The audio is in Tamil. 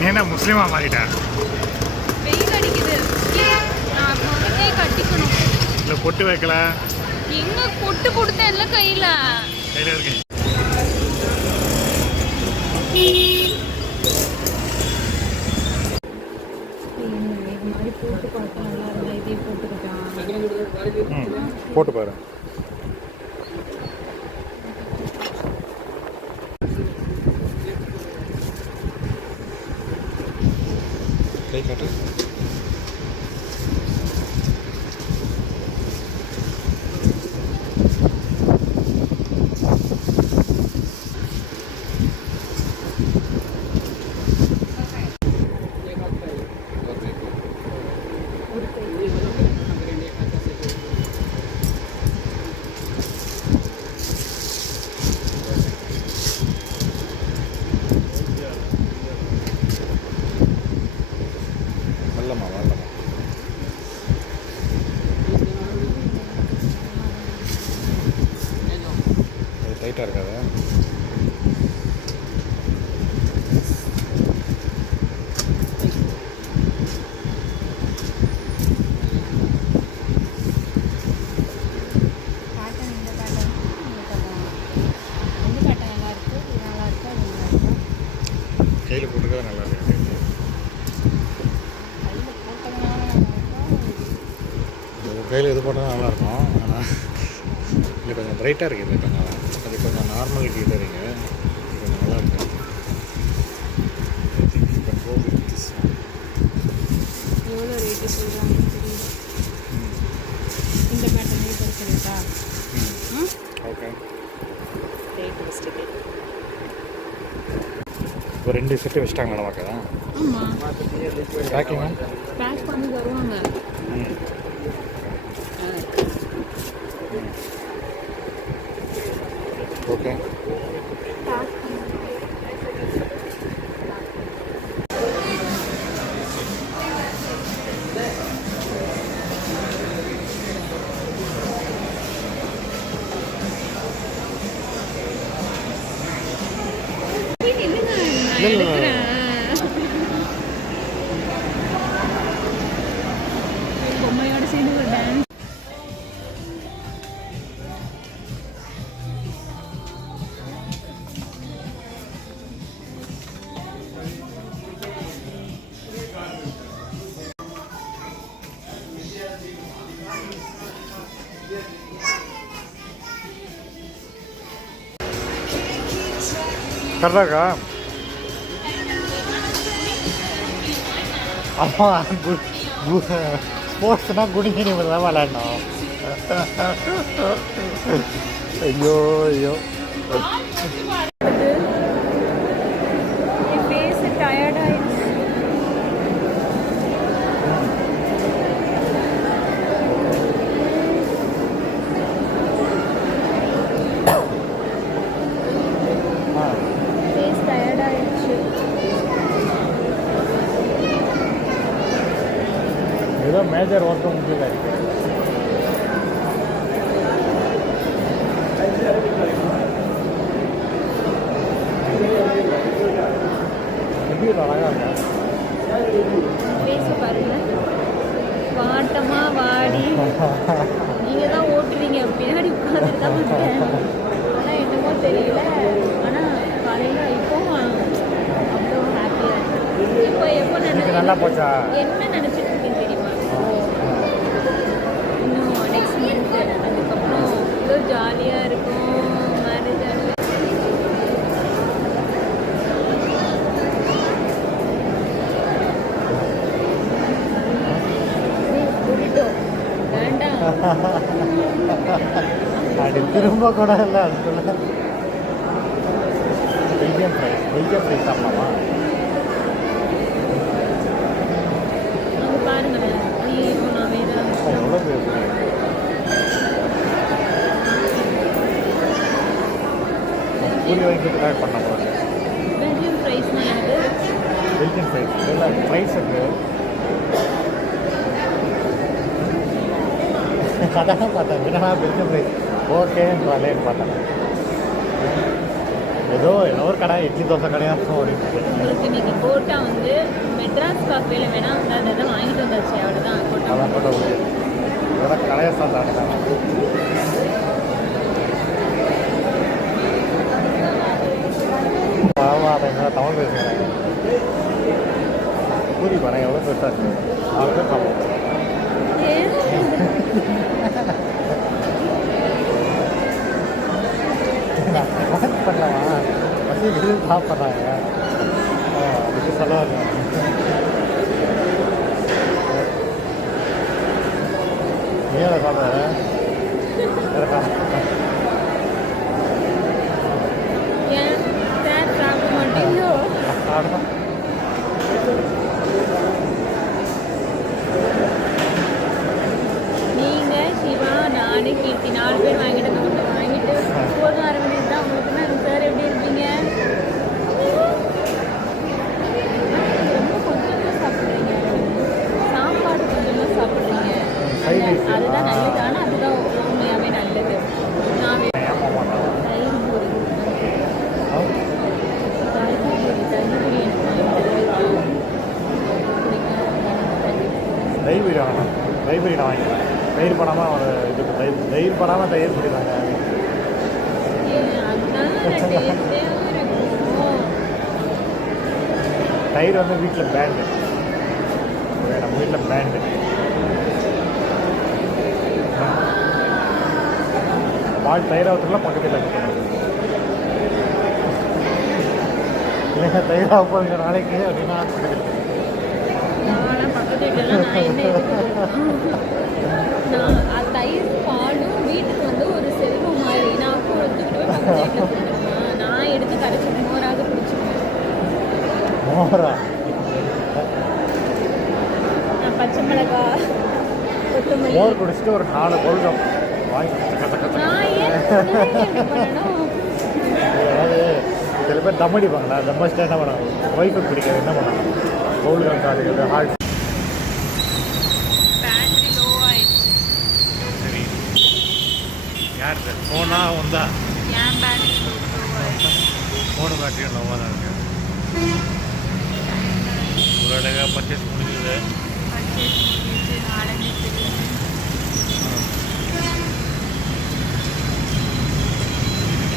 நீ என்ன முஸ்லீமா மாறிட்ட? வெயில் அடிக்குது. நான் முகத்தையே கட்டிக்கணும். இல்லை பொட்டு வைக்கல. எங்க பொட்டு கொடுத்தேன் இல்லை கையில இருக்கு. போட்டு பார்த்தா நல்லா இருந்தா இதே போட்டுக்கிட்டான். போட்டு பாரு. கை காட்டு. டைட்டாக இருக்காது. கையில் போட்டுக்கிறது நல்லா இருக்கு. கையில் இது போட்டால் நல்லாயிருக்கும். ஆனால் இது கொஞ்சம் பிரைட்டாக இருக்குது. இது கொஞ்சம் அது கொஞ்சம் நார்மல் கீழறிங்க. இது கொஞ்சம் நல்லா இருக்கு. எவ்வளோ ரேட்டு சொல்கிறாங்கன்னு தெரியல. இந்த பேட்டர்னே கொடுக்குறீங்களா? ஓகே. Rate mistake. இப்போ 2 செட்டு வச்சுட்டாங்களா நமக்கு? ஆமாம். பேக்கிங் பேக் பண்ணி தருவாங்க. ஓகே. பொம்மையோட சேர்ந்து ஒரு டான்ஸ். கரெக்டாக இருக்கா? ஆமாம். ஸ்போர்ட்ஸ்னால் குடிங்க நீங்கள் தான் விளையாடணும். ஐயோ ஐயோ. ஏதோ மேஜர் ஒர்க்கு முடியல இருக்கு. எப்படி அழகா இருக்கா? பேசி பாருங்க. வாட்டமா வாடி நீங்க தான் ஓட்டுறீங்க. பின்னாடி உட்காந்துட்டு தான் இருக்கேன். ஆனால் என்னமோ தெரியல. ஆனால் காலையில் இப்போ அவ்வளோ ஹாப்பியாக இருக்கு. இப்போ எப்போ நல்லா போச்சா? என்ன நினச்சிட்டு இருக்கீங்க தெரியுமா? இன்னும் நெக்ஸ்ட் மந்த் அதுக்கப்புறம் இவ்வளோ ஜாலியாக இருக்கும். மேரேஜ் ஆகி வேண்டாம். அப்படி திரும்ப கூட இல்லை. அதுக்குள்ள பெல்ஜியம் ப்ரைஸ் ஆமாமா. அது பாருங்களேன். ஐயோ நான் வேற எவ்வளோ பேர் பூரி வாங்கிட்டு ட்ராக் பண்ண போகிறேன். பெல்ஜியம் ப்ரைஸ்னா எனக்கு பெல்ஜியம் ப்ரைஸ் இல்லை ப்ரைஸ் இருக்குது. அதான் பார்த்தேன். என்னன்னா பெல்ஜியம் ப்ரைஸ் ஓகேன்னு பார்த்தேன். ஏதோ ஒரு கடை இட்லி தோசை கடையாக இருக்கும் அப்படின்னு. உங்களுக்கு இன்னைக்கு கோட்டா வந்து மெட்ராஸ் காஃபியில் வேணால் அந்த இதை வாங்கிட்டு வந்தாச்சு அவ்வளோதான் கோட்டா. அதான் போட்ட இதெல்லாம் கடையை சாப்பிட்டாங்க. தமிழ் பேசுகிறேன். பூரி பாருங்க எவ்வளோ பெருசாக இருக்குது. 4 பேர் சாப்பிடுவோம். பண்ணலாமா பசி இது சாப்பிட்றாங்க. அதுக்கு சொல்லுவாங்க. நீ அதை சாப்பிட்ற இருக்கா? ஏன் சார் சாப்பிட மாட்டீங்களோ? நீங்கள் சிவா நானு கீர்த்தி 4 பேர் வாங்கிட்டு போதும் 6 மணி தான் உங்களுக்கு தான். சார் எப்படி இருக்கீங்க? ரொம்ப கொஞ்சமாக சாப்பிட்றீங்க, சாப்பாடு கொஞ்சமாக சாப்பிட்றீங்க. அதுதான் நல்லது. ஆனால் அதுதான் உண்மையாகவே நல்லது. நான் தயிர் பூரி தயிர் தயிர் வாங்கலாம். தயிர் வாங்கிக்கலாம். தயிர் படாமல் ஒரு இது தயிர் படாமல் தயிர் பிடிக்கிறாங்க. தயிர் வந்து வீட்டில் பிராண்டு. நம்ம வீட்டில் பிராண்டு. பால் தயிர் ஆகத்துக்குலாம் பக்கத்தில் இருக்குது. இல்லைங்க தயிர் ஆக போகிற நாளைக்கு அப்படின்னா பக்கத்தில் தயிர் பாலும் வீட்டுக்கு வந்து ஒரு செல்வம் மாதிரி. நான் நான் எடுத்து கரைச்சி மோராக பிடிச்சிக்குவேன். மோரா நான் பச்சை மிளகாய் கொத்தமல்லி மோர் குடிச்சிட்டு ஒரு 4 கொள்கம் வாங்கி நான் ஏன் பண்ணணும்? அதாவது சில பேர் தம் அடிப்பாங்களா, தம் அடிச்சுட்டு என்ன பண்ணாங்க, ஒய்ஃபுக்கு பிடிக்காது என்ன பண்ணாங்க, கொள்கம் காலையில் ஹார்ட். பேட்டரி லோ ஆயிடுச்சு. சரி யார் சார் ஃபோனா வந்தா? ஏன் பேட்டரி லோ ஆயிடுச்சு? ஃபோனு பேட்டரியும் லோவாக தான் இருக்குது. ஒரு அழகாக பர்ச்சேஸ் முடிஞ்சது. பர்ச்சேஸ் முடிஞ்சு நாளைக்கு